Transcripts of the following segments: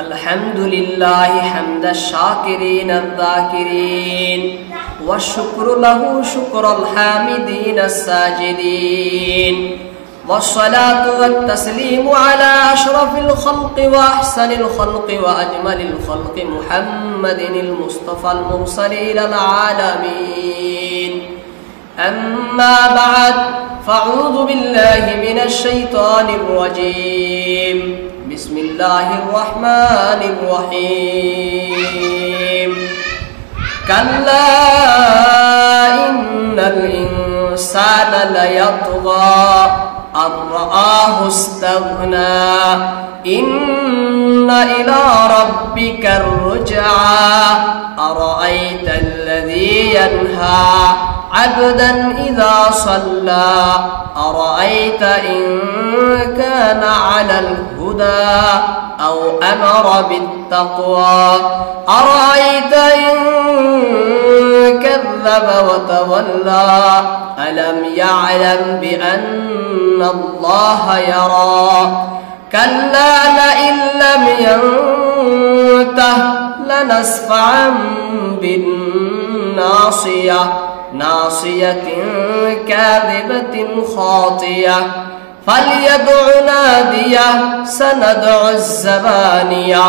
আলহামদুলিল্লাহ হামদাশ শাকিরিনাদ যাকিরিন ওয়া শুকরু লাহু শুকরাল হামিদিনাস সাজিদিন والصلاة والتسليم على أشرف الخلق وأحسن الخلق وأجمل الخلق محمد المصطفى المرسل إلى العالمين أما بعد فأعوذ بالله من الشيطان الرجيم بسم الله الرحمن الرحيم كلا إن الإنسان ليطغى أن رآه استغنى إن إلى ربك الرجعى أرأيت الذي ينهى عبدا إذا صلى أرأيت إن كان على الهدى أو أمر بالتقوى أرأيت إن كذب وتولى ألم يعلم بأن الله يرى كلا لئن لم ينته لنسفعا بالناصية ناصية كاذبة خاطية فليدع ناديه سندع الزبانية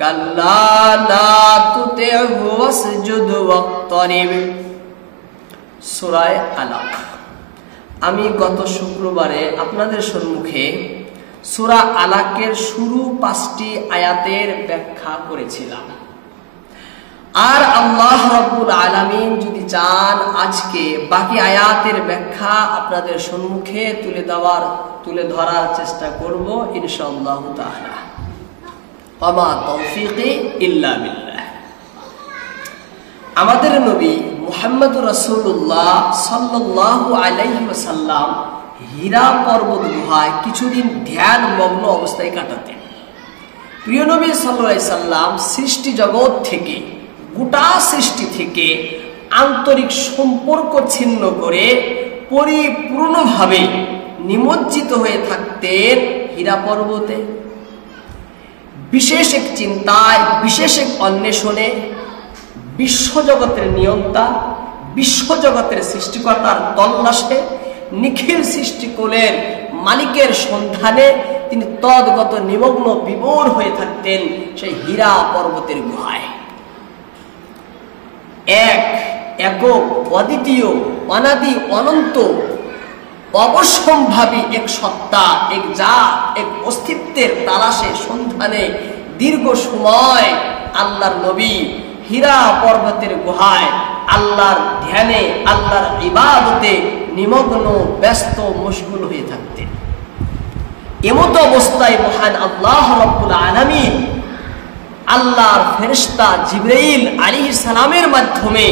كلا لا تطعه واسجد واقترب সূরা আলাক। আমি গত শুক্রবারে আপনাদের সম্মুখে সূরা আলাকের শুরু 5টি আয়াতের ব্যাখ্যা করেছিলাম। আর আল্লাহ রাব্বুল আলামিন যদি চান আজকে বাকি আয়াতের ব্যাখ্যা আপনাদের সম্মুখে তুলে ধরার চেষ্টা করব ইনশাআল্লাহ তাআলা। ওমা তৌফিকি ইল্লা বিল্লাহ। আমাদের নবী মুহাম্মদুর রাসূলুল্লাহ সাল্লাল্লাহু আলাইহি ওয়াসাল্লাম হীরা পর্বত গুহায় কিছুদিন ধ্যান মগ্ন অবস্থায় কাটাতেন। প্রিয় নবী সাল্লাল্লাহু আলাইহি সাল্লাম সৃষ্টি জগৎ থেকে, গোটা সৃষ্টি থেকে আন্তরিক সম্পর্ক ছিন্ন করে পরিপূর্ণভাবে নিমজ্জিত হয়ে থাকতেন হীরা পর্বতে। বিশেষ এক চিন্তায়, বিশেষ এক অন্বেষণে, বিশ্বজগতের নিয়ন্তা, বিশ্বজগতের সৃষ্টিকর্তার তল্লাশে, নিখিল সৃষ্টিকুলের মালিকের সন্ধানে তিনি তদ্গত নিমগ্ন বিভোর হয়ে থাকতেন সেই হীরা পর্বতের গুহায়। একক অদ্বিতীয় অনাদি অনন্ত অবশ্যম্ভাবী এক সত্তা, এক জাত, এক অস্তিত্বের তালাশে সন্ধানে দীর্ঘ সময় আল্লাহর নবী হীরা পর্বতের গুহায় আল্লাহর ধ্যানে, আল্লাহর ইবাদতে নিমগ্ন, ব্যস্ত, মশগুল হয়ে থাকতেন। এমত অবস্থায় মহান আল্লাহ রাব্বুল আলামিন আল্লাহর ফেরেশতা জিবরাইল আলাইহিস সালামের মাধ্যমে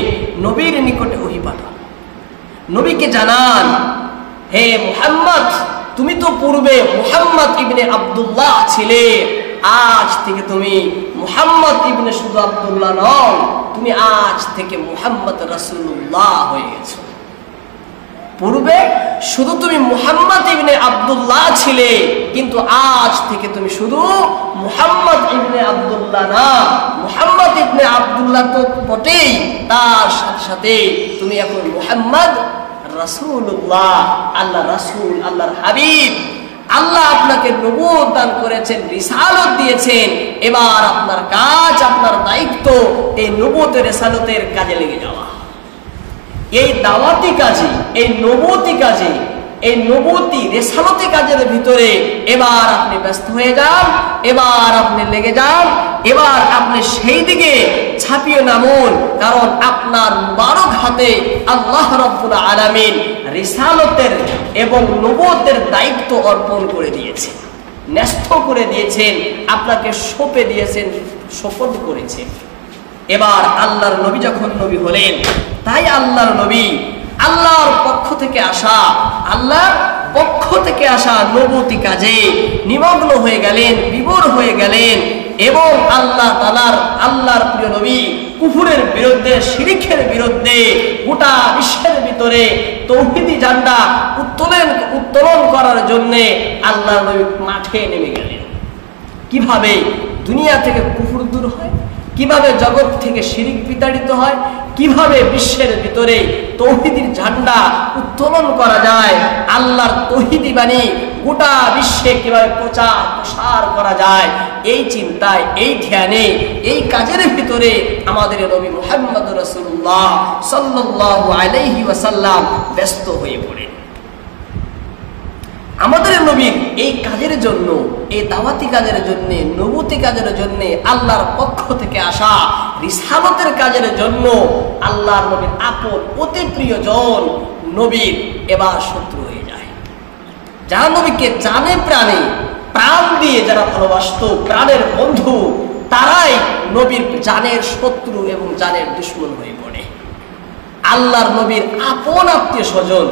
নবীর নিকটে ওহী পাঠান। নবীকে জানান, হে মুহাম্মদ, তুমি তো পূর্বে মুহাম্মদ ইবনে আব্দুল্লাহ ছিলে, আজ থেকে তুমি মুহাম্মদ ইবনে শুধু আব্দুল্লাহ নও, তুমি আজ থেকে মুহাম্মদ রাসূলুল্লাহ হয়ে গেছো। পূর্বে শুধু তুমি মুহাম্মদ ইবনে আব্দুল্লাহ ছিলে, কিন্তু আজ থেকে তুমি শুধু মুহাম্মদ ইবনে আব্দুল্লাহ না, মুহাম্মদ ইবনে আব্দুল্লাহ তো বটেই, তার সাথে সাথে তুমি এখন মুহাম্মদ রাসূলুল্লাহ, আল্লাহ রাসূল, আল্লাহর হাবিব। আল্লাহ আপনাকে নবুয়ত দান করেছেন, রিসালত দিয়েছেন। এবার আপনার কাজ, আপনার দায়িত্ব এই নবুয়ত রিসালতের কাজে লেগে যাওয়া। এই দাওয়াতি কাজে, এই নবুয়তি কাজে, এই নবুয়তি রিসালতি কাজের ভিতরে এবার আপনি ব্যস্ত হয়ে যান, এবার আপনি লেগে যান, এবার আপনি সেই দিকে ঝাঁপিয়ে নামুন। কারণ আপনার মুবারক হাতে আল্লাহ রাব্বুল আলামিন রিসালতের এবং নবুয়তের দায়িত্ব অর্পণ করে দিয়েছেন, ন্যস্ত করে দিয়েছেন, আপনাকে সঁপে দিয়েছেন, শপথ করেছেন। এবার আল্লাহর নবী যখন নবী হলেন, তাই আল্লাহর নবী আল্লাহর পক্ষ থেকে আসা নবুয়তি কাজে নিমগ্ন হয়ে গেলেন, বিভোর হয়ে গেলেন। এবং আল্লাহর প্রিয় নবী কুফুরের বিরুদ্ধে, শিরকের বিরুদ্ধে গোটা বিশ্বের ভিতরে তৌহিদি ঝান্ডা উত্তোলন করার জন্য আল্লাহর নবী মাঠে নেমে গেলেন। কিভাবে দুনিয়া থেকে কুফর দূর হয়, কিভাবে জগৎ থেকে শিরক বিতাড়িত হয়, কিভাবে বিশ্বের ভিতরে তৌহিদের ঝান্ডা উত্তোলন করা যায়, আল্লাহর তৌহিদি বাণী গোটা বিশ্বে কিভাবে প্রসার করা যায়, এই চিন্তায়, এই ধ্যানে, এই কাজের ভিতরে আমাদের নবী মুহাম্মদ রাসূলুল্লাহ সাল্লাল্লাহু আলাইহি ওয়াসাল্লাম ব্যস্ত হয়ে পড়েন। আমাদের নবীর এই কাজের জন্য, এই দাওয়াতি কাজের জন্য, নবুতি কাজের জন্য, আল্লাহর পক্ষ থেকে আসা রিসালতের কাজের জন্য আল্লাহর নবীর আপন অতি প্রিয়জন নবীর এবার শত্রু হয়ে যায়। যারা নবীকে জানে প্রাণে, প্রাণ দিয়ে যারা ভালোবাসত, প্রাণের বন্ধু, তারাই নবীর জানের শত্রু এবং জানের দুশমন হয়ে পড়ে। আল্লাহর নবীর আপন আত্মীয় স্বজন,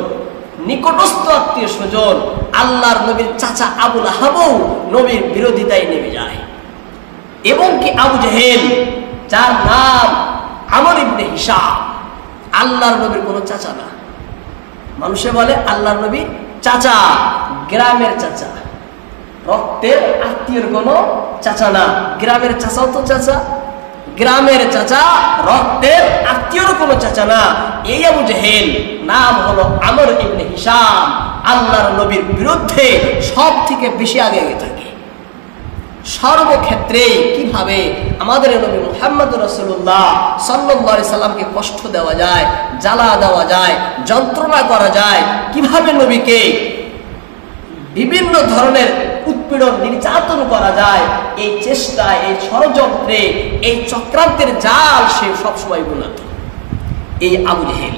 নিকটস্থ আত্মীয় স্বজন, আল্লাহর নবীর চাচা আবু লাহাবও নবীর বিরোধিতায় নেমে যায়। এবং কি আবু জেহেল, যার নাম আমর ইবনে হিশাম, আল্লাহর নবীর কোনো চাচা না। মানুষে বলে আল্লাহর নবীর চাচা, গ্রামের চাচা, রক্তের আত্মীয়ের কোনো চাচা না। গ্রামের চাচাও তো চাচা, গ্রামের চাচা, রক্তের আত্মীয়র কোনো চাচা না। এই আবু জেহেল নাম হলো আমর ইবনে হিশাম, আল্লাহর নবীর বিরুদ্ধে সব থেকে বেশি আগে থাকে। সর্বক্ষেত্রে কিভাবে আমাদের নবী মুহাম্মদ রাসূলুল্লাহ সাল্লাল্লাহু আলাইহি সাল্লামকে কষ্ট দেওয়া যায়, জ্বালা দেওয়া যায়, যন্ত্রণা করা যায়, কিভাবে নবীকে বিভিন্ন ধরনের উৎপীড়ন, নির্যাতন করা যায়, এই চেষ্টা, এই ষড়যন্ত্রে, এই চক্রান্তের জাল সে সবসময় বুনত এই আবু জেহেল।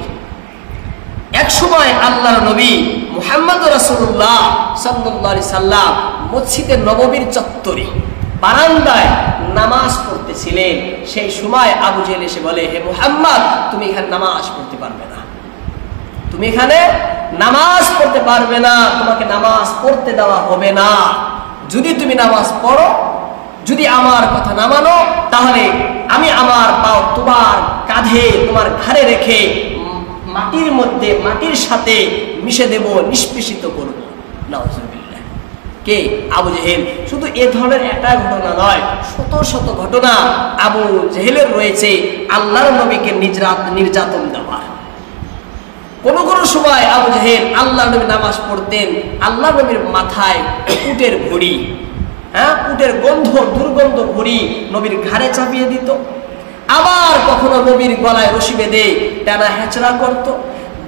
এক সময় আল্লাহর নবী মুহাম্মদ রাসূলুল্লাহ সাল্লাল্লাহু আলাইহি সাল্লাম মসজিদে নববীর চত্বরে বারান্দায় নামাজ পড়তেছিলেন। সেই সময় আবু জেহেল এসে বলে, হে মুহাম্মদ, তুমি এখানে নামাজ পড়তে পারবে না, তুমি এখানে নামাজ পড়তে পারবে না, তোমাকে নামাজ পড়তে দেওয়া হবে না। যদি তুমি নামাজ পড়ো, যদি আমার কথা না মানো, তাহলে আমি আমার পাও তোমার কাঁধে, তোমার ঘাড়ে রেখে মাটির মধ্যে, মাটির সাথে মিশে দেব, নিষ্পেষিত করব। নাউজুবিল্লাহ। কে? আবু জেহেল। শুধু এ ধরনের একটা ঘটনা নয়, শত শত ঘটনা আবু জেহেলের রয়েছে আল্লাহর নবীকে নির্যাতন দেওয়ার। কোন কোন সময় আবু জেহেল আল্লাহর নবী নামাজ পড়তেন, আল্লাহর নবীর মাথায় উটের ঘড়ি, উটের দুর্গন্ধ ঘড়ি নবীর ঘাড়ে চাপিয়ে দিত। আবার কখনো নবীর গলায় রশি বেঁধে টানা হেঁচড়া করত।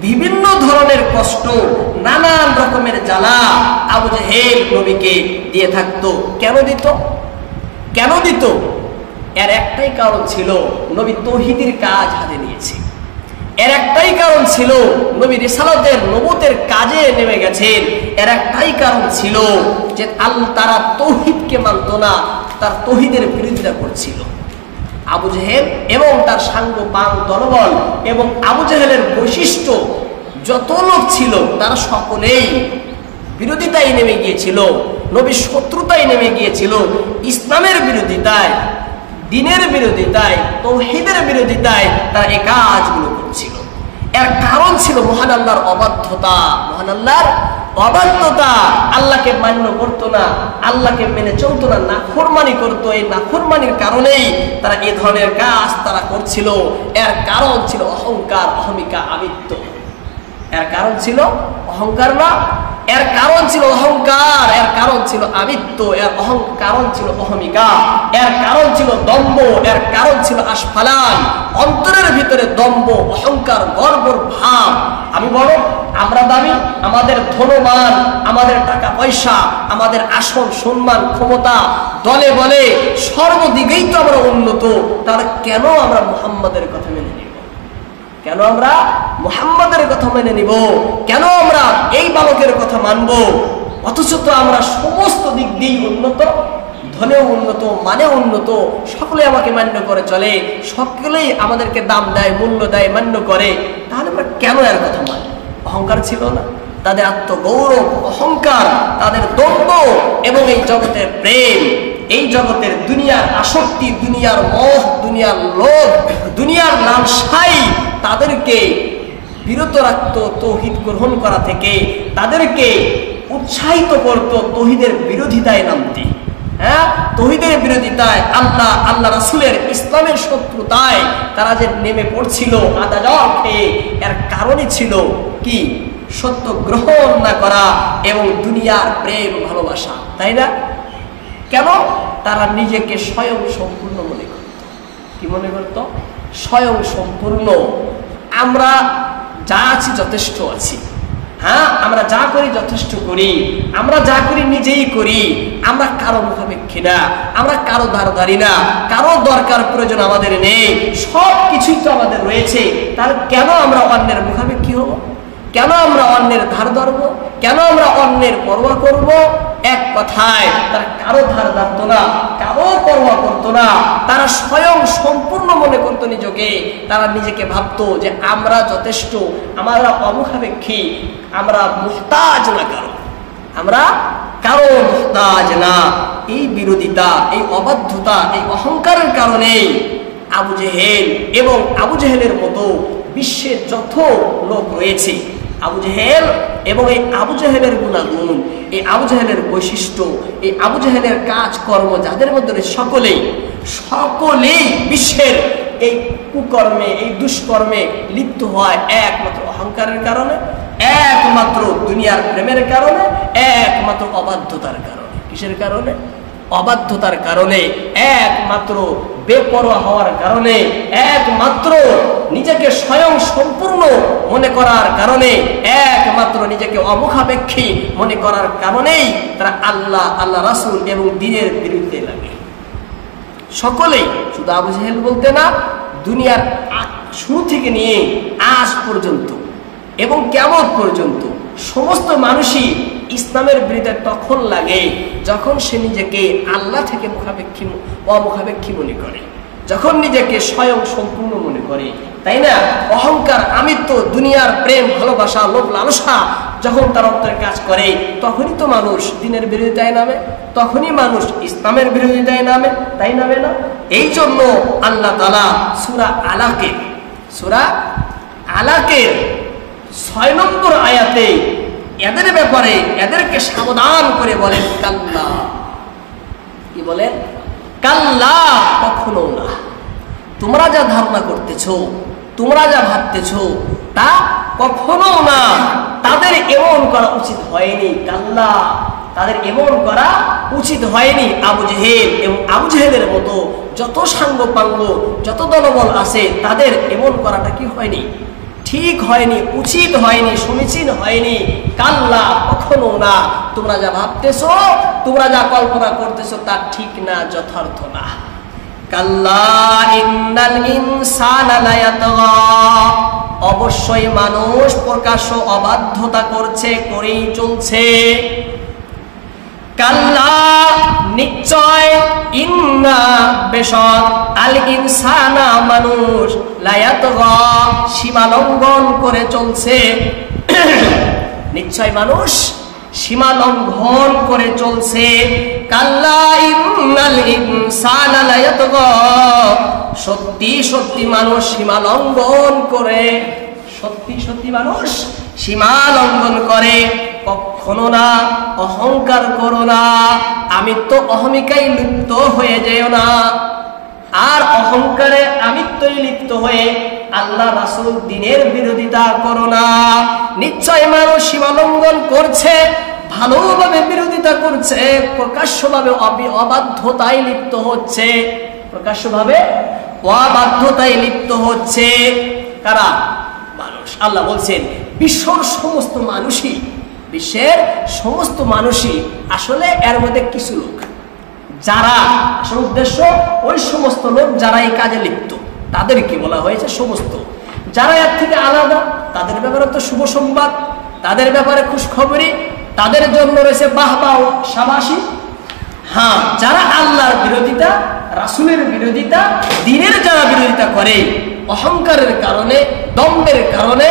বিভিন্ন ধরনের কষ্ট, নানান রকমের জ্বালা আবু জেহেল নবীকে দিয়ে থাকতো। কেন দিত? এর একটাই কারণ ছিল, নবী তৌহিদের কাজ হাতে নিয়েছে। এর একটাই কারণ ছিল, নবী রিসালাতের, নবুতের কাজে নেমে গেছেন। এর একটাই কারণ ছিল যে তারা তৌহিদকে মানত না, তার তৌহিদের বিরোধিতা করছিল। আবু জেহেল এবং তার সাঙ্গ পাং দলবল এবং আবু জেহেলের বৈশিষ্ট্য যত লোক ছিল, তারা সকলেই বিরোধিতায় নেমে গিয়েছিল, নবীর শত্রুতায় নেমে গিয়েছিল, ইসলামের বিরোধিতায়, দ্বীনের বিরোধিতায়, তৌহিদের বিরোধিতায় তারা এই কাজগুলো করছিল। এর কারণ ছিল মহান আল্লাহর অবাধ্যতা, মহান আল্লাহর অবাধ্যতা। আল্লাহকে মান্য করতো না, আল্লাহকে মেনে চলতো না, নাফরমানি করতো। এই নাফরমানির কারণেই তারা এই ধরনের কাজ তারা করছিল। এর কারণ ছিল অহংকার, অহমিকা, আমিত্ব। এর কারণ ছিল অহংকার না, এর কারণ ছিল অহংকার, এর কারণ ছিল আমিত্ব, এর কারণ ছিল অহমিকা, এর কারণ ছিল দম্ভ, এর কারণ ছিল আস্ফালান। অন্তরের ভিতরে দম্ভ, অহংকার, গর্বর ভাব। আমি বড়, আমরা দামি, আমাদের ধনমান, আমাদের টাকা পয়সা, আমাদের আসন, সম্মান, ক্ষমতা, দলে বলে সর্বদিকেই তো আমরা উন্নত। তাহলে কেন আমরা মুহাম্মাদের কথা মেনে নিব? কেন আমরা মুহাম্মাদের কথা মেনে নিব? কেন আমরা এই বালকের কথা মানব? অথচ তো আমরা সমস্ত দিক দিয়ে উন্নত, ধনেও উন্নত, মানেও উন্নত, সকলে আমাকে মান্য করে চলে, সকলেই আমাদেরকে দাম দেয়, মূল্য দেয়, মান্য করে। তাহলে আমরা কেন এর কথা মানি? অহংকার ছিল না তাদের? আত্মগৌরব, অহংকার, তাদের দম্ভ এবং এই জগতের প্রেম, এই জগতের দুনিয়ার আসক্তি, দুনিয়ার মোহ, দুনিয়ার লোভ, দুনিয়ার লালসাই তাদেরকে বিরত রাখতো তৌহিদ গ্রহণ করা থেকে, তাদেরকে উৎসাহিত করত তৌহিদের বিরোধিতায় নামতে। হ্যাঁ, তৌহিদের বিরোধিতায়, আল্লাহ রাসূলের ইসলামের শত্রুতায় তারা যে নেমে পড়ছিল আদা জল খেয়ে, এর কারণই ছিল কি? সত্য গ্রহণ না করা এবং দুনিয়ার প্রেম ভালোবাসা, তাই না? কেন? তারা নিজেকে স্বয়ং সম্পূর্ণ মনে করত। কি মনে করত? স্বয়ং সম্পূর্ণ। আমরা যা আছি যথেষ্ট আছি। হ্যাঁ, আমরা যা করি যথেষ্ট করি, আমরা যা করি নিজেই করি, আমরা কারো মুখাপেক্ষী না, আমরা কারো ধারধারি না, কারো দরকার প্রয়োজন আমাদের নেই, সব কিছুই তো আমাদের রয়েছে। তার কেন আমরা অন্যের মুখাপেক্ষী হব? কেন আমরা অন্যের ধার ধরব? কেন আমরা অন্যের পরোয়া করব? এক কথায় তারা কারো ধার ধারত না, কারো পরোয়া করতো না, তারা স্বয়ং সম্পূর্ণ মনে করতো নিজেকে। তারা নিজেকে ভাবতো যে আমরা যথেষ্ট, আমরা অমুখাপেক্ষী, আমরা মুহতাজ না কারো, আমরা কারো মুহতাজ না। এই বিরোধিতা, এই অবাধ্যতা, এই অহংকারের কারণেই আবু জেহেল এবং আবু জেহেলের মতো বিশ্বের যত লোক রয়েছে, আবু জেহেল এবং এই আবু জেহেলের গুণাগুণ, এই আবু জেহেলের বৈশিষ্ট্য, এই আবু জেহেলের কাজকর্ম যাদের মধ্যে সকলেই বিশ্বের এই কুকর্মে, এই দুষ্কর্মে লিপ্ত হয় একমাত্র অহংকারের কারণে, একমাত্র দুনিয়ার প্রেমের কারণে, একমাত্র অবাধ্যতার কারণে। কিসের কারণে? অবাধ্যতার কারণে, একমাত্র বেপরোয়া হওয়ার কারণে, একমাত্র নিজেকে স্বয়ং সম্পূর্ণ মনে করার কারণে, একমাত্র নিজেকে অমুখাপেক্ষী মনে করার কারণেই তারা আল্লাহ রাসূল এবং দ্বীনের বিরুদ্ধে লাগে। সকলেই, শুধু আবু জেহেল বলতে না, দুনিয়ার শুরু থেকে নিয়ে আজ পর্যন্ত এবং কিয়ামত পর্যন্ত সমস্ত মানুষই ইসলামের বিরুদ্ধে তখন লাগে যখন সে নিজেকে আল্লাহ থেকে অমুখাপেক্ষী মনে করে, যখন নিজেকে স্বয়ং সম্পূর্ণ মনে করে, তাই না? অহংকার, আমিত্ব, দুনিয়ার প্রেম ভালোবাসা, লোভ লালসা যখন তার অন্তরে কাজ করে, তখনই তো মানুষ দ্বীনের বিরোধিতায় নামে, তখনই মানুষ ইসলামের বিরোধিতায় নামে, তাই নামে না? এই জন্য আল্লাহ তাআলা সূরা আলাকের 6 নম্বর আয়াতে এদের ব্যাপারে এদেরকে সাবধান করে বলেন, কাল্লা। কি বলেন? কাল্লা, কখনো না। তোমরা যা ধারণা করতেছো, তোমরা যা ভাবতেছো, তা কখনো না। তাদের এমন করা উচিত হয়নি। কাল্লা, তাদের এমন করা উচিত হয়নি। আবু জেহেল এবং আবু জেহেলের মতো যত সাঙ্গপাঙ্গ, যত দলবল আছে, তাদের এমন করাটা কি হয়নি? ঠিক হয়নি, উচিত হয়নি, সমীচীন হয়নি। কাল্লা, কখনো না। তোমরা যা ভাবতেছো, তোমরা যা কল্পনা করতেছো, তা ঠিক না, যথার্থ না। কাল্লা ইন্নাল ইনসানা লায়াতগা, অবশ্যই মানুষ প্রকাশ্য অবাধ্যতা করছে, করেই চলছে। কাল্লা, নিশ্চয়, ইন্না, বেশক, আল ইনসানা, মানুষ, লায়াতগা, সীমা লঙ্ঘন করে চলছে। নিশ্চয় মানুষ সীমা লঙ্ঘন করে চলছে। কাল্লা ইন্নাল ইনসানা লায়াতগা, সত্যি সত্যি মানুষ সীমা লঙ্ঘন করে, সত্যি সত্যি মানুষ সীমা লঙ্ঘন করে। কখনো না, অহংকার করো না, আমিত্ব অহমিকায় লিপ্ত হয়ে যেও না। আর অহংকারে আমিত্বই লিপ্ত হয়ে আল্লাহ রাসূল দ্বীনের বিরোধিতা করো না। নিশ্চয় মানুষ সীমা লঙ্ঘন করছে, ভালোভাবে বিরোধিতা করছে, প্রকাশ্যভাবে অবাধ্যতায় লিপ্ত হচ্ছে, প্রকাশ্যভাবে অবাধ্যতায় লিপ্ত হচ্ছে। কারা? মানুষ। আল্লাহ বলছেন বিশ্বের সমস্ত মানুষই আসলে এর মধ্যে কিছু লোক, যারা আসল উদ্দেশ্য ওই সমস্ত লোক যারা এই কাজে লিপ্ত, তাদেরকে বলা হয়েছে সমস্ত। যারা এর থেকে আলাদা, তাদের ব্যাপারে তো শুভ সংবাদ, তাদের ব্যাপারে খুশখবরি, তাদের জন্য রয়েছে বাহবা ও শাবাশি। হ্যাঁ, যারা আল্লাহর বিরোধিতা, রাসূলের বিরোধিতা, দ্বীনের যারা বিরোধিতা করে, অহংকারের কারণে, দম্ভের কারণে,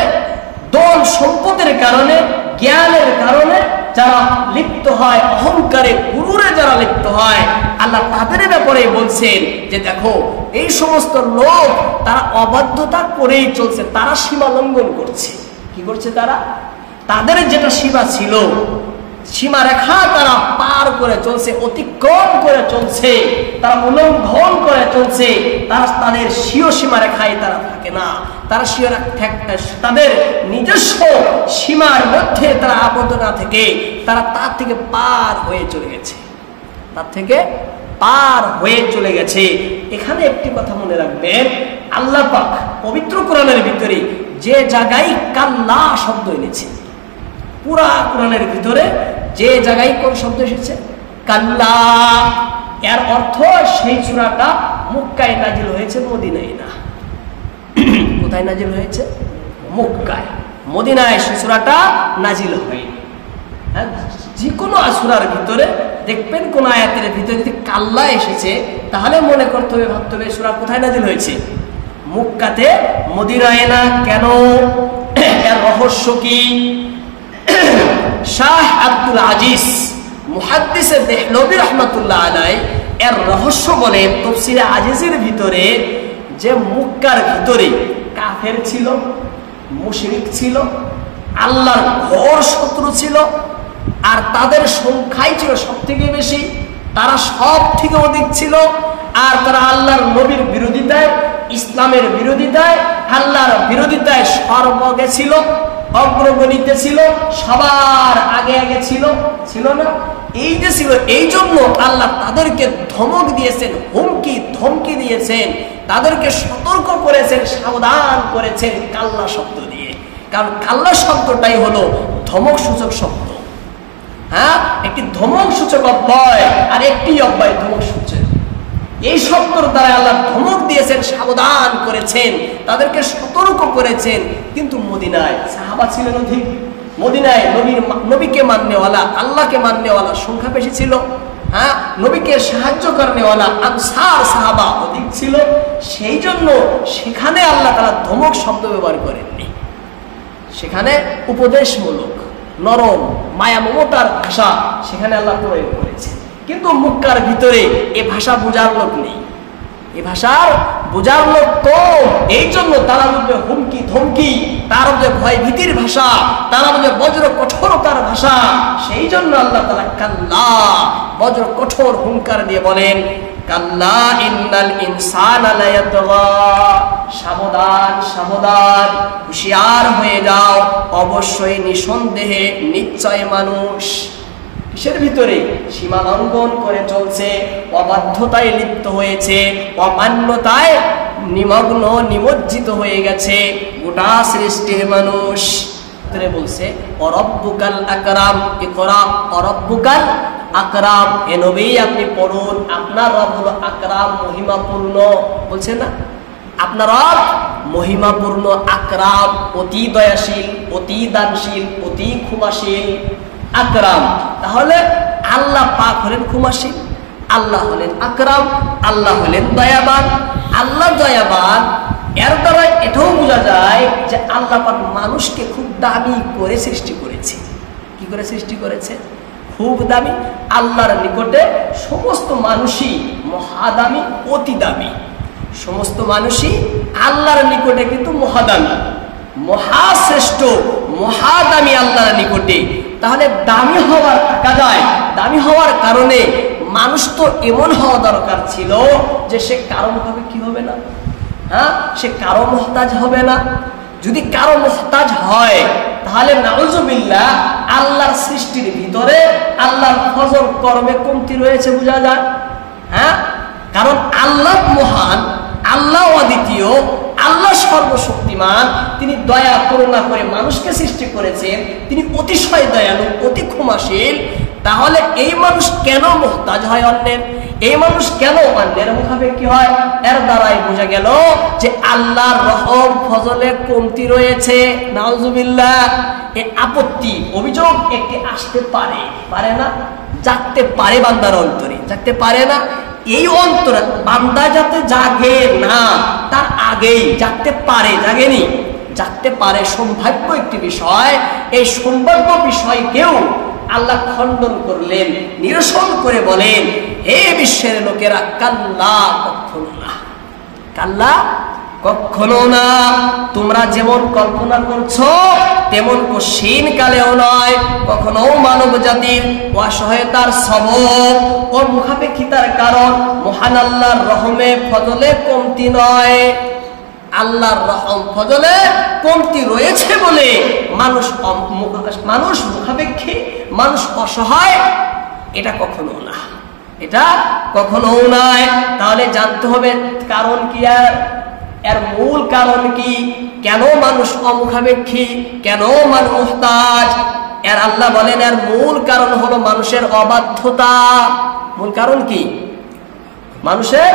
দল সম্পদের কারণে, জ্ঞানের কারণে যারা লিপ্ত হয়, অহংকারে, গুরুরে যারা লিপ্ত হয়, আল্লাহ তাদের ব্যাপারে বলছেন যে দেখো এই সমস্ত লোক তারা অবাধ্যতা করেই চলছে, তারা সীমা লঙ্ঘন করছে। কি করছে তারা? তাদের যেটা সীমা ছিল, সীমারেখা তারা পার করে চলছে, অতিক্রম করে চলছে, তারা উল্লঙ্ঘন করে চলছে। তারা তাদের স্বীয় সীমারেখায় তারা থাকে না, তারা তাদের নিজস্ব সীমার মধ্যে তারা আবদ্ধ না থেকে তারা তার থেকে পার হয়ে চলে গেছে, তার থেকে পার হয়ে চলে গেছে। এখানে একটি কথা মনে রাখবেন, আল্লাহ পাক পবিত্র কোরআনের ভিতরে যে জায়গায় কাল্লা শব্দ এনেছে, পুরা কোরআনের ভিতরে যে জায়গায় কোন শব্দ এসেছে কাল্লা, এর অর্থ সেই সূরাটা মক্কায় নাজিল হয়েছে, মদিনায় না। কোথায় নাজিল হয়েছে? মক্কায়। মদিনায় সেই সূরাটা নাজিল হয়নি। যে কোনো সূরার ভিতরে দেখবেন কোন আয়াতের ভিতরে যদি কাল্লা এসেছে তাহলে মনে করতে হবে, ভাবতে হবে সূরা কোথায় নাজিল হয়েছে? মক্কাতে, মদিনায় না। কেন? এর রহস্য কি? শাহ আব্দুল আজিজ মুহাদ্দিসে দেহলভী রাহমাতুল্লাহ আলাইহি এর রহস্য বলে তাফসীরে আজিজের ভিতরে যে মক্কার ভিতরে কাফের ছিল, মুশরিক ছিল, আল্লাহর ঘোর শত্রু ছিল, আর তাদের সংখ্যাই ছিল সব থেকে বেশি, তারা সব থেকে অধিক ছিল, আর তারা আল্লাহর নবীর বিরোধিতায়, ইসলামের বিরোধিতায়, আল্লাহর বিরোধিতায় সর্বগে ছিল, অগ্রগণিতে ছিল, সবার আগে আগে ছিল, ছিল না? এই যে ছিল, এই জন্য আল্লাহ তাদেরকে ধমক দিয়েছেন, হুমকি ধমকি দিয়েছেন, তাদেরকে সতর্ক করেছেন, সাবধান করেছেন কাল্লা শব্দ দিয়ে। কারণ কাল্লা শব্দটাই হলো ধমক সূচক শব্দ। হ্যাঁ, একটি ধমক সূচক অব্যয় আর একটি অব্যয় ধমক সূচক। এই শব্দের দ্বারা আল্লাহ ধমক দিয়েছেন, সাবধান করেছেন, তাদেরকে সতর্ক করেছেন। কিন্তু মদিনায় সাহাবা ছিলেন অধিক, মদিনায় নবীকে মাননেওয়ালা, আল্লাহকে মাননেওয়ালা সংখ্যা বেশি ছিল। হ্যাঁ, নবীকে সাহায্য করনেওয়ালা আনসার সাহাবা অধিক ছিল। সেই জন্য সেখানে আল্লাহ তাআলা ধমক শব্দ ব্যবহার করেননি, সেখানে উপদেশমূলক নরম মায়া মমতার ভাষা সেখানে আল্লাহ প্রয়োগ করেছেন। কিন্তু মক্কার ভিতরে এ ভাষা বোঝার লোক নেই, এ ভাষার বোঝার লোক তো, এই জন্য তারা বুঝবে হুমকি ধমকি, তার মধ্যে ভয় ভীতির ভাষা, তারা বুঝবে বজ্র কঠোরতার ভাষা। সেই জন্য আল্লাহ তাআলা কাল্লা বজ্র কঠোর হুঙ্কার দিয়ে বলেন, কাল্লা ইন্নাল ইনসানা লায়াতগা, সাবধান সাবধান, হুঁশিয়ার হয়ে যাও, অবশ্যই নিঃসন্দেহে নিশ্চয় মানুষ কিসের ভিতরে? সীমা লঙ্ঘন করে চলছে, অবাধ্যতায় লিপ্ত হয়েছে, অমান্যতায় নিমগ্ন নিমজ্জিত হয়ে গেছে গোটা সৃষ্টির মানুষ। বলছে অরব্বুকাল আকরাম, ইকরা অরব্বুকাল আকরাম, হে নবী আপনি পড়ুন, আপনার রব হলো আকরাম, মহিমাপূর্ণ। বলছে না, আপনার রব মহিমাপূর্ণ, আকরাম অতি দয়াশীল, অতি দানশীল, অতি ক্ষমাশীল। আকরাম, তাহলে আল্লাহ পাক হলেন ক্ষমাশীল, আল্লাহ হলেন আকরাম, আল্লাহ হলেন দয়াবান। আল্লাহ দয়াবান, এর দ্বারা এটাও বোঝা যায় যে আল্লাহ পাক মানুষকে খুব দামি করে সৃষ্টি করেছে। কি করে সৃষ্টি করেছে? খুব দামি। আল্লাহর নিকটে সমস্ত মানুষই মহাদামি, অতি দামি। সমস্ত মানুষই আল্লাহর নিকটে কিন্তু মহাদামি, মহাশ্রেষ্ঠ, মহাদামি আল্লাহর নিকটে। তাহলে দামি হওয়ার টাকা যায়, দামি হওয়ার কারণে মানুষ তো এমন হওয়া দরকার ছিল যে সে কারো ভাবে কি হবে না, হ্যাঁ, সে কারো মুহতাজ হবে না। যদি কারো মুহতাজ হয় তাহলে নাউজুবিল্লাহ আল্লাহর সৃষ্টির ভিতরে আল্লাহর ফজল কর্মে কমতি রয়েছে, বোঝা যায়। হ্যাঁ, কারণ আল্লাহ মহান, আল্লাহ অদ্বিতীয়, আল্লাহ সর্বশক্তিমান, তিনি দয়া করুণা করে মানুষকে সৃষ্টি করেছেন, তিনি অতিশয় দয়ালু, অতি ক্ষমাশীল। তাহলে এই মানুষ কেন মুহতাজ হয় অন্যের? এই মানুষ কেন অন্যের মুখাপেক্ষী হয়? এর দ্বারাই বোঝা গেল যে আল্লাহর রহম ফজলে কমতি রয়েছে। নাউজুবিল্লাহ, এই আপত্তি অভিযোগ একটি আসতে পারে, পারে না? জাগতে পারে বান্দার অন্তরে, জাগতে পারে না? এই অন্তরে বান্দা যাতে জাগে না তার আগেই জাগতে পারে, জাগেনি, জাগতে পারে, সৌভাগ্য একটি বিষয়। এই সৌভাগ্য বিষয়কেও আল্লাহ খণ্ডন করলেন, নিরসন করে বলেন, হে বিশ্বের লোকেরা, কাল্লা, কখনো না, কাল্লা, কখনো না। তোমরা যেমন কল্পনা করছো তেমন কঠিন কালেও নয়, কখনো মানব জাতির অসহায়তার সবব ও মুখাপেক্ষিতার কারণ মহান আল্লাহর রহমে ফজলে কমতি নয়। আল্লাহর রহম ফজলে কমতি রয়েছে বলে মানুষ মুখাপেক্ষী, মানুষ অসহায়, এটা কখনো না, এটা কখনো নয়। তাহলে জানতে হবে কারণ কি, এর মূল কারণ কি, কেন মানুষ অমুখাপেক্ষী, কেন মানুষ মুহতাজ। এর আল্লাহ বলেন এর মূল কারণ হলো মানুষের অবাধ্যতা। মূল কারণ কি? মানুষের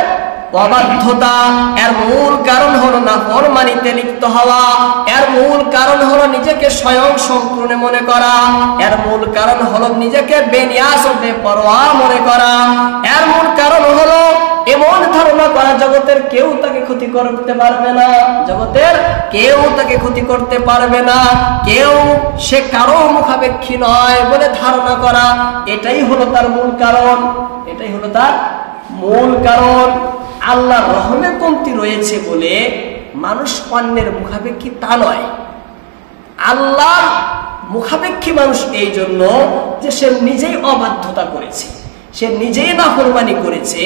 অবাধ্যতা। এর মূল কারণ হলো নাফরমানিতে লিপ্ত হওয়া। এর মূল কারণ হলো নিজেকে স্বয়ং সম্পূর্ণ মনে করা। এর মূল কারণ হলো নিজেকে বেনিয়াস ও বেপরোয়া মনে করা। এর মূল কারণ হলো এমন ধারণা করা জগতের কেউ তাকে ক্ষতি করতে পারবে না, জগতের কেউ তাকে ক্ষতি করতে পারবে না, কেউ, সে কারো মুখাপেক্ষী নয় বলে ধারণা করা। এটাই হলো তার মূল কারণ, এটাই হলো তার মূল কারণ। আল্লাহর রহমে কমতি রয়েছে বলে মানুষ অন্যের মুখাপেক্ষী তা নয়। আল্লাহর মুখাপেক্ষী মানুষ এই জন্য যে সে নিজেই অবাধ্যতা করেছে, সে নিজেই নাফরমানি করেছে।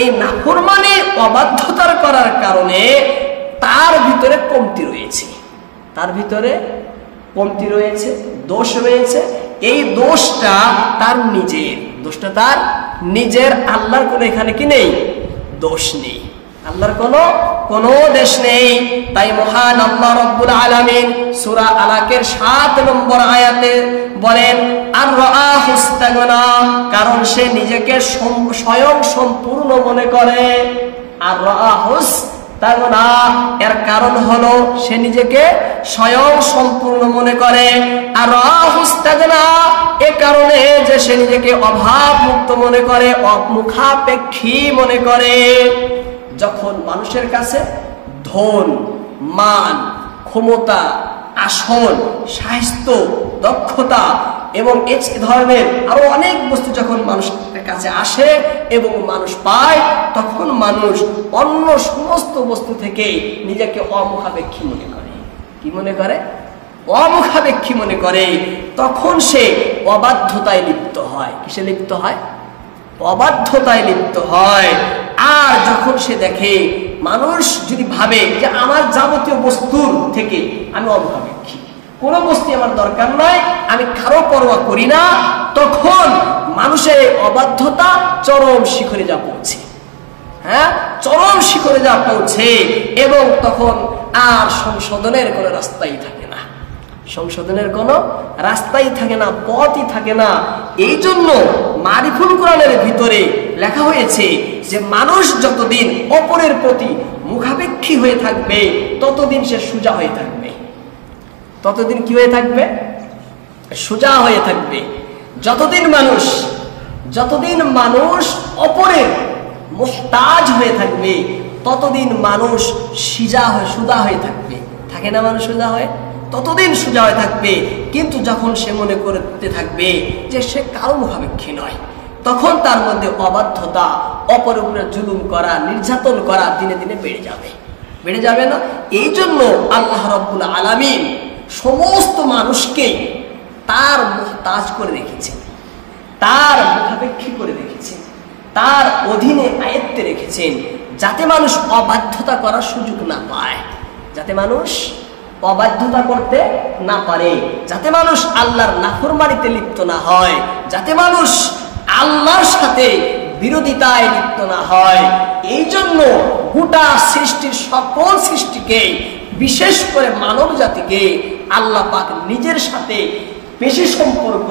এই নাফরমানি অবাধ্যতার করার কারণে তার ভিতরে কমতি রয়েছে, তার ভিতরে কমতি রয়েছে, দোষ রয়েছে। এই দোষটা তার নিজের, দোষটা তার নিজের। আল্লাহর কোনো এখানে কি নেই? দোষ নেই, আল্লাহর কোনো দেশ নেই। তাই মহান আল্লাহ রাব্বুল আলামিন সূরা আলাকের 7 নম্বর আয়াতে বলেন আর রাআহু ইস্তাগনা, কারণ সে নিজেকে স্বয়ং সম্পূর্ণ মনে করে। আর রাআহু ইস্তাগনা, এর কারণ হলো সে নিজেকে স্বয়ং সম্পূর্ণ মনে করে। আর রাআহু ইস্তাগনা, এ কারণে যে সে নিজেকে অভাব মুক্ত মনে করে, মুখাপেক্ষী মনে করে। যখন মানুষের কাছে ধন, মান, ক্ষমতা, আসন, স্বাস্থ্য, দক্ষতা এবং এই ধরনের আরো অনেক বস্তু যখন মানুষের কাছে আসে এবং মানুষ পায়, তখন মানুষ অন্য সমস্ত বস্তু থেকে নিজেকে অমুখাপেক্ষী মনে করে। কি মনে করে? অমুখাপেক্ষী মনে করে। তখন সে অবাধ্যতায় লিপ্ত হয়। কিসে লিপ্ত হয়? অবাধ্যতায় লিপ্ত হয়। আর যখন সে দেখে, মানুষ যদি ভাবে যে আমার যাবতীয় বস্তুর থেকে আমি অমুখাপেক্ষী, কোনো বস্তু আমার দরকার নয়, আমি কারো পরোয়া করি না, তখন মানুষের অবাধ্যতা চরম শিখরে যা পৌঁছে, হ্যাঁ, চরম শিখরে যা পৌঁছে। এবং তখন আর সংশোধনের কোনো রাস্তাই থাকে না, সংশোধনের কোনো রাস্তাই থাকে না, পথই থাকে না। এই জন্য মারিফুল কোরআনের ভিতরে লেখা হয়েছে যে মানুষ যতদিন অপরের প্রতি মুখাপেক্ষী হয়ে থাকবে ততদিন সে সোজা হয়ে থাকবে। ততদিন কি হয়ে থাকবে? সোজা হয়ে থাকবে। যতদিন মানুষ অপরের মুহতাজ হয়ে থাকবে ততদিন মানুষ সুজা হয়ে থাকবে। থাকে না মানুষ সোজা হয়ে? ততদিন সোজা হয়ে থাকবে। কিন্তু যখন সে মনে করতে থাকবে যে সে কারো মুখাপেক্ষী নয়, তখন তার মধ্যে অবাধ্যতা, অপরের উপরে জুলুম করা, নির্যাতন করা দিনে দিনে বেড়ে যাবে না? এই জন্য আল্লাহ রাব্বুল আলামিন সমস্ত মানুষকে তার মুহতাজ করে রেখেছেন, তার মুখাপেক্ষী করে রেখেছেন, তার অধীনে আয়ত্তে রেখেছেন, যাতে মানুষ অবাধ্যতা করার সুযোগ না পায়, যাতে মানুষ অবাধ্যতা করতে না পারে, যাতে মানুষ আল্লাহর নাফরমানিতে লিপ্ত না হয়, যাতে মানুষ আল্লাহর সাথে বিরোধিতায় লিপ্ত না হয়। এই জন্য গোটা সৃষ্টির সকল সৃষ্টিকে, বিশেষ করে মানব জাতিকে আল্লাহ পাক নিজের সাথে বেশি সম্পর্ক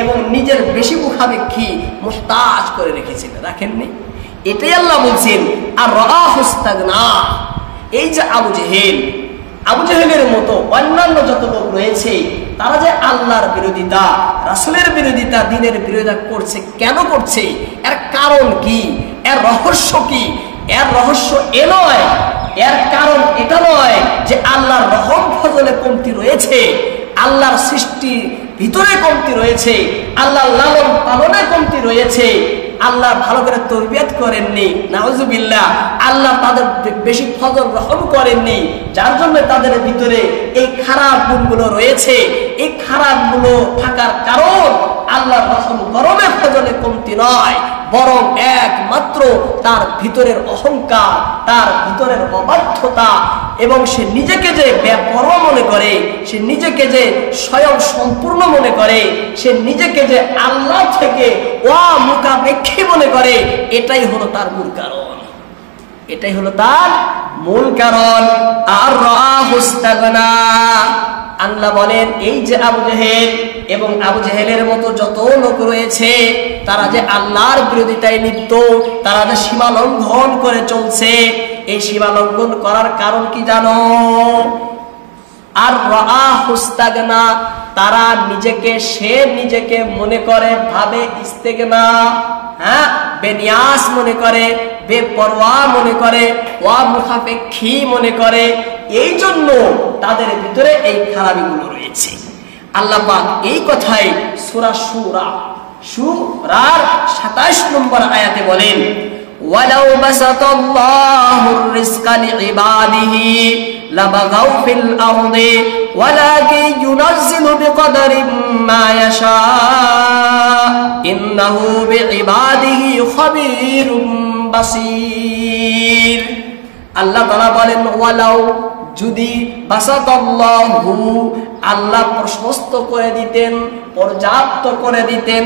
এবং নিজের বেশি মুখাপেক্ষী মুহতাজ করে রেখেছেন, রাখেননি? এটাই আল্লাহ বলছেন আর রাআহু ইস্তাগনা। এই যে আবু জেহেলের মতো অন্যান্য যত লোক রয়েছে, তারা যে আল্লাহর বিরোধিতা, রাসূলের বিরোধিতা, দ্বীনের বিরোধিতা করছে, কেন করছে? এর কারণ কি? এর রহস্য কি? এর রহস্য এ নয়, এর কারণ এটা নয় যে আল্লাহর রহম ফজলে কমতি রয়েছে, আল্লাহর সৃষ্টির ভিতরে কমতি রয়েছে, আল্লাহর লালন পালনে কমতি রয়েছে। আল্লাহ ভালো করে তরবিয়ত করেননি, নাউজুবিল্লাহ, আল্লাহ তাদের বেশি ফজল রহম করেননি, যার জন্য তাদের ভিতরে এই খারাপ গুণগুলো রয়েছে। এই খারাপ গুলো থাকার কারণ আল্লাহর রহম গরমে ফজলে কমতি নয়, বরং একমাত্র তার ভিতরের অহংকার, তার ভিতরের অবাধ্যতা, এবং সে নিজেকে যে বেপরোয়া মনে করে, সে নিজেকে যে স্বয়ং সম্পূর্ণ মনে করে, সে নিজেকে যে আল্লাহ থেকে অমুখাপেক্ষী মনে করে, এটাই হলো তার মূল কারণ, এটাই হলো তার মূল কারণ। আর রাহুস্তাগনা, আল্লাহ বলেন এই যে আবু জেহেল এবং আবু জেহেলের মতো যত লোক রয়েছে, তারা যে আল্লাহর বিরোধিতায় লিপ্ত, তারা যে সীমা লঙ্ঘন করে চলছে, এই সীমা লঙ্ঘন করার কারণ কি জানো? আর রাহুস্তাগনা, তারা নিজেকে মনে করে, ভাবে ইস্তেগনা, হ্যাঁ, বেনিয়াস মনে করে, বেপরোয়া মনে করে, অমুখাপেক্ষী মনে করে। এই জন্য তাদের ভিতরে এই খারাপিগুলো রয়েছে। আল্লাহ পাক এই কথাই সূরা সূরার 27 নম্বর আয়াতে বলেন, ওয়ালাউ বাসাতাল্লাহুর রিজকা লিইবাদিহি লাবাগাউ ফিল আরদি ওয়ালাকিন ইউনাজ্জিলু বিকদারিন মা ইয়াশা ইন্নাহু বিইবাদিহি খাবীরুম বাসীর। আল্লাহ তাআলা বলেন, ওয়ালাউ, যদি, বাসাতাল্লাহু, আল্লাহ প্রশস্ত করে দিতেন, পর্যাপ্ত করে দিতেন,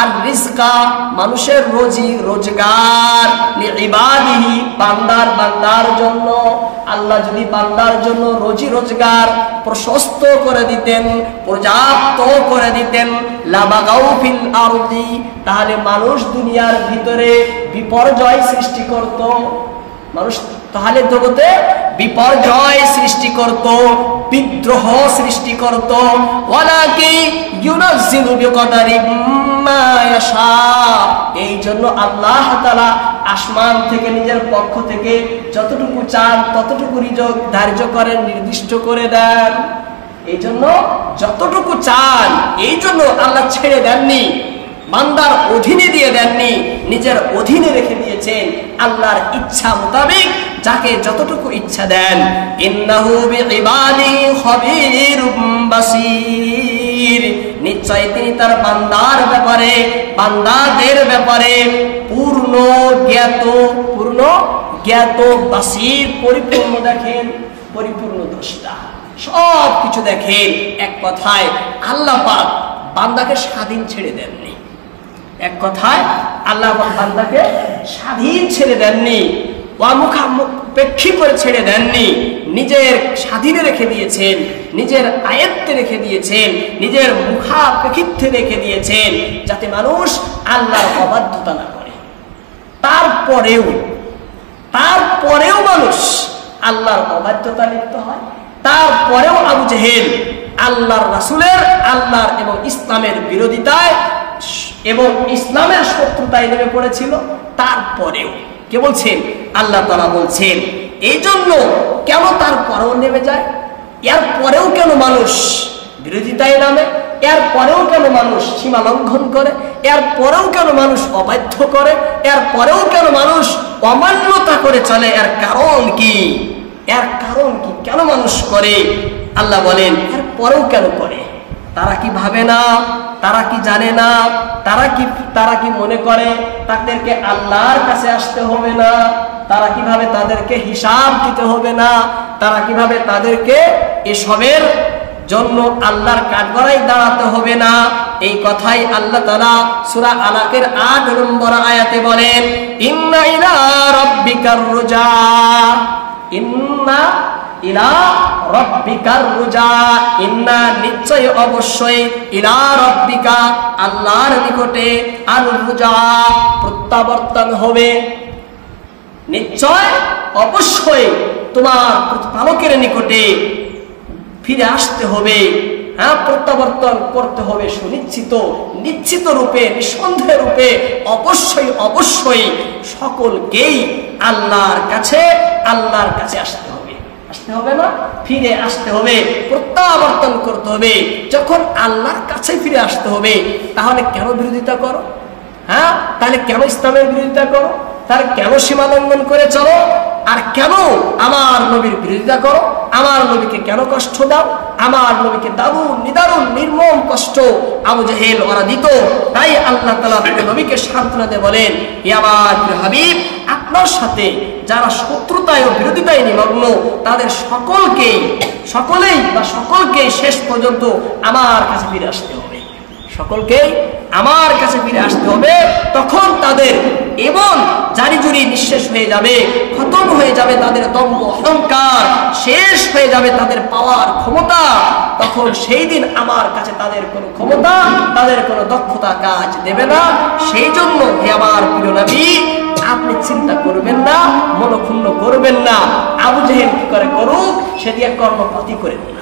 আর রিজকা, মানুষের রুজি রোজগার, লিইবাদিহি, বান্দার জন্য, আল্লাহ যদি বান্দার জন্য রুজি রোজগার প্রশস্ত করে দিতেন, পর্যাপ্ত করে দিতেন, লাবাগাউ ফিল আরদি, তাহলে মানুষ দুনিয়ার ভিতরে বিপর্যয় সৃষ্টি করত, মানুষ তাহলে জগতে বিপর্যয় সৃষ্টি করত, বিদ্রোহ সৃষ্টি করত। ওয়ালাকিন ইউনাজ্জিলু বিকদারিন মা ইয়াশা, এই জন্য আল্লাহ তাআলা আসমান থেকে নিজের পক্ষ থেকে যতটুকু চান ততটুকু রিজক ধার্য করেন, নির্দিষ্ট করে দেন। এই জন্য যতটুকু চান, এই জন্য আল্লাহ ছেড়ে দেননি, বান্দার অধীনে দিয়ে দেননি, নিজের অধীনে রেখে দিয়েছেন। আল্লাহর ইচ্ছা মোতাবেক যাকে যতটুকু ইচ্ছা দেন। ইন্নাহু বিইবাদিহি খাবীরুম বাসীর, নিশ্চয় তিনি তার বান্দাদের ব্যাপারে পূর্ণ জ্ঞাত, বাসীর, পরিপূর্ণ দেখেন, পরিপূর্ণ দ্রষ্টা, সব কিছু দেখেন। এক কথায় আল্লাহ পাক বান্দাকে স্বাধীন ছেড়ে দেননি, এক কথায় আল্লাহ বান্দাকে স্বাধীন ছেড়ে দেননি, অমুখাপেক্ষী করে ছেড়ে দেননি, নিজের স্বাধীনে রেখে দিয়েছেন, নিজের আয়ত্তে রেখে দিয়েছেন, নিজের মুখাপেক্ষিত্বে রেখে দিয়েছেন, যাতে মানুষ আল্লাহর অবাধ্যতা না করে। তারপরেও মানুষ আল্লাহর অবাধ্যতা লিপ্ত হয়। তারপরেও আবু জেহেল আল্লাহর রাসূলের, আল্লাহর এবং ইসলামের বিরোধিতায় এবং ইসলামের শত্রুতায় নেমে পড়েছিল। তারপরেও কে বলছেন? আল্লাহ তাআলা বলছেন, এই জন্য কেন তারপরেও নেমে যায়, এর পরেও কেন মানুষ বিরোধিতায় নামে, এর পরেও কেন মানুষ সীমা লঙ্ঘন করে, এর পরেও কেন মানুষ অবাধ্য করে, এর পরেও কেন মানুষ অমান্যতা করে চলে, এর কারণ কি? কেন মানুষ করে? আল্লাহ বলেন, এর পরেও কেন করে? তারা কি ভাবে না? তারা কি জানে না? তারা কি মনে করে তাদেরকে আল্লাহর কাছে আসতে হবে না? তারা কিভাবে তাদেরকে হিসাব দিতে হবে না? তারা কিভাবে তাদেরকে এসবের জন্য আল্লাহর কাঠগড়ায় দাঁড়াতে হবে না? এই কথাই আল্লাহ তাআলা সূরা আলাকের ৮ নম্বর আয়াতে বলেন, ইন্না ইলা রাব্বিকার রুজা, ইন্না ইলা রাব্বিকার রুজা, ইন্না নিশ্চয় অবশ্যই, ইলা রাব্বিকা আল্লাহর নিকটে, আর রুজা প্রত্যাবর্তন হবে। নিশ্চয় অবশ্যই তোমার প্রতিপালকের নিকটে ফিরে আসতে হবে, হ্যাঁ, প্রত্যাবর্তন করতে হবে সুনিশ্চিত, নিশ্চিত রূপে, নিঃসন্দেহ রূপে। অবশ্যই সকলকেই আল্লাহর কাছে আসতে হবে না, ফিরে আসতে হবে, প্রত্যাবর্তন করতে হবে। যখন আল্লাহর কাছে ফিরে আসতে হবে, তাহলে কেন বিরোধিতা করো? হ্যাঁ, তাহলে কেন ইসলামের বিরোধিতা করো? তার কেন সীমা লঙ্ঘন করে চলো? আর কেন আমার নবীর বিরোধিতা করো? আমার নবীকে কেন কষ্ট দাও? আমার নবীকে দারুণ নিদারুণ নির্মম কষ্ট আবু জাহেল ওরা দিত। তাই আল্লাহ তাআলা নবীকে সান্ত্বনা দিয়ে বলেন, হে আমার প্রিয় হাবিব, আপনার সাথে যারা শত্রুতায় ও বিরোধিতায় নিমগ্ন তাদের সকলকেই শেষ পর্যন্ত আমার কাছে ফিরে আসতে হবে। সকলকেই আমার কাছে ফিরে আসতে হবে। তখন তাদের এবং জারি জুরি নিঃশেষ হয়ে যাবে, খতম হয়ে যাবে তাদের দম্ভ অহংকার, শেষ হয়ে যাবে তাদের পাওয়ার ক্ষমতা। তখন সেই দিন আমার কাছে তাদের কোনো ক্ষমতা, তাদের কোনো দক্ষতা কাজ দেবে না। সেই জন্য হে আমার প্রিয় নবী, আপনি চিন্তা করবেন না, মনোক্ষুণ্ণ করবেন না। আবু জেহেল কি করে করুক, সে দিয়ে কর্মপাতি করে দিন।